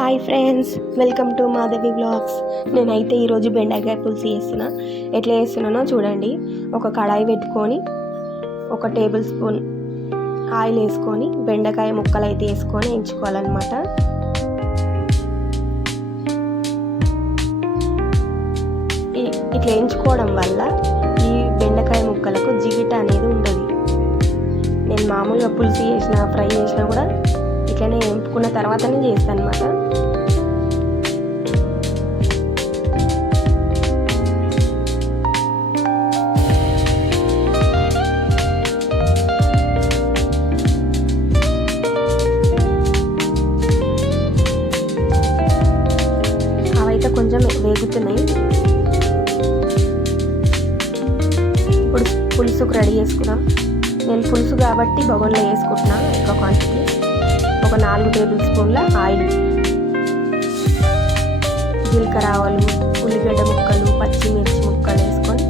Hi friends, welcome to Madhavi vlogs. నేనైతే ఈరోజు బెండకాయ పులుసు చేస్తున్నా. ఎట్లా చేస్తున్నానో చూడండి. ఒక కడాయి పెట్టుకొని 1 టేబుల్ స్పూన్ ఆయిల్ వేసుకొని బెండకాయ ముక్కలు అయితే వేసుకొని ఎంచుకోవాలన్నమాట. ఇట్లా ఎంచుకోవడం వల్ల ఈ బెండకాయ ముక్కలకు జిగిట అనేది ఉండదు. నేను మామూలుగా పులుసు చేసినా ఫ్రై చేసినా కూడా ఇట్లనే ఎంపుకున్న తర్వాతనే చేస్తాను అనమాట. అవైతే కొంచెం వేగుతున్నాయి. ఇప్పుడు పులుసుకు రెడీ చేసుకున్నాం. నేను పులుసు కాబట్టి బగోన్లో వేసుకుంటున్నా ఎక్కువ క్వాంటిటీ. ఒక 4 టేబుల్ స్పూన్ల ఆయిల్, జీలకర్ర ఆవాలు, ఉల్లిగడ్డ ముక్కలు, పచ్చిమిర్చి ముక్కలు వేసుకొని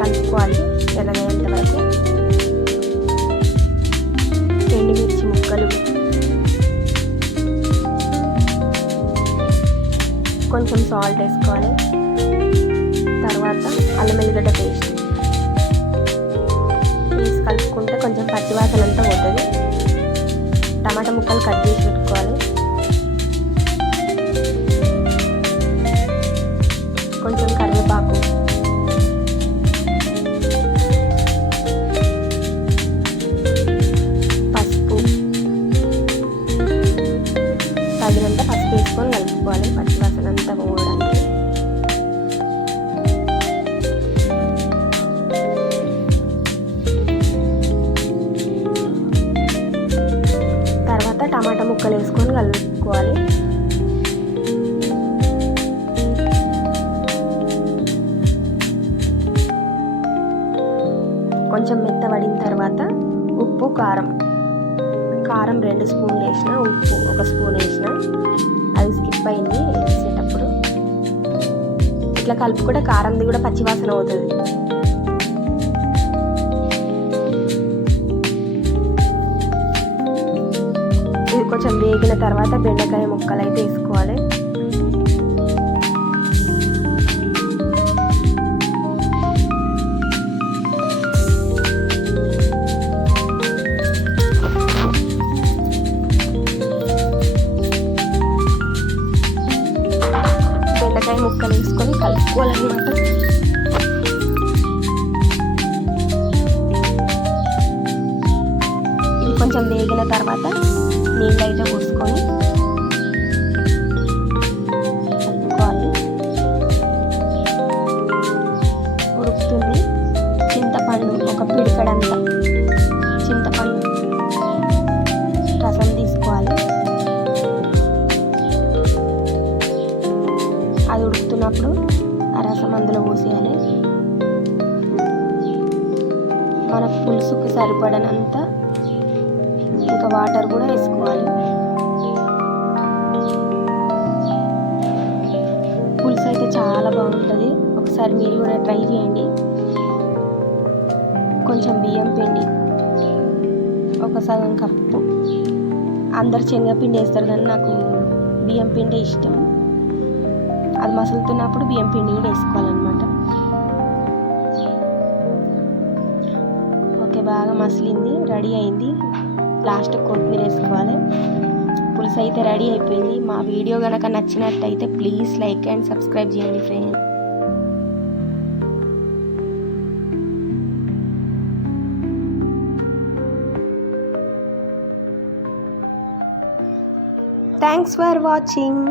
కలుపుకోవాలి ఎర్రగయ్యేంత వరకు. ఎండుమిర్చి ముక్కలు, కొంచెం సాల్ట్ వేసుకోవాలి. తర్వాత అల్లం వెల్లిగడ్డ పేస్ట్ వేసి కలుపుకుంటే కొంచెం పచ్చివాసన అంతా పోతుంది. టమాటా ముక్కలు కట్ చేసి పెట్టుకోవాలి. కొంచెం కరివేపాకు, పసుపు, తగినంత పసుపు వేసుకొని కలుపుకోవాలి పచ్చివాసన అంతా పోవడానికి. తర్వాత టమాటా ముక్కలు వేసుకొని కలుపుకోవాలి. కొంచెం మెత్తబడిన తర్వాత ఉప్పు, కారం 2 స్పూన్లు వేసిన, ఉప్పు 1 స్పూన్ వేసిన. అది స్కిప్ అయింది వేసేటప్పుడు. ఇట్లా కలుపుకుంటే కారంది కూడా పచ్చివాసన అవుతుంది. ఇది కొంచెం వేగిన తర్వాత బెండకాయ ముక్కలు అయితే వేసుకోవాలి. బెండకాయ ముక్కలు వేసుకొని కలుపుకోవాలన్నమాట. ఇది కొంచెం వేగిన తర్వాత నీళ్ళు అయితే పోసుకొని కలుపుకోవాలి. ఉడుకుతుంది. చింతపండు ఒక పిడికడంతా చింతపండు రసం తీసుకోవాలి. అది ఉడుకుతున్నప్పుడు ఆ రసం అందులో పోసేయాలి. మన పులుసుకు సరిపడనంత ఇంకా వాటర్ కూడా వేసుకోవాలి. పులుసు అయితే చాలా బాగుంటుంది. ఒకసారి మీరు కూడా ట్రై చేయండి. కొంచెం బియ్యం పిండి, ఒక సగం కప్పు. అందరు శనగపిండి వేస్తారు కానీ నాకు బియ్యం పిండి ఇష్టం. అది మసులుతున్నప్పుడు బియ్యం పిండి కూడా వేసుకోవాలన్నమాట. ఓకే, బాగా మసిలింది, రెడీ అయింది. లాస్ట్ కొత్తిమీర వేసుకోవాలి. పులుసు అయితే రెడీ అయిపోయింది. మా వీడియో కనుక నచ్చినట్టయితే ప్లీజ్ లైక్ అండ్ సబ్స్క్రైబ్ చేయండి ఫ్రెండ్స్. Thanks for watching.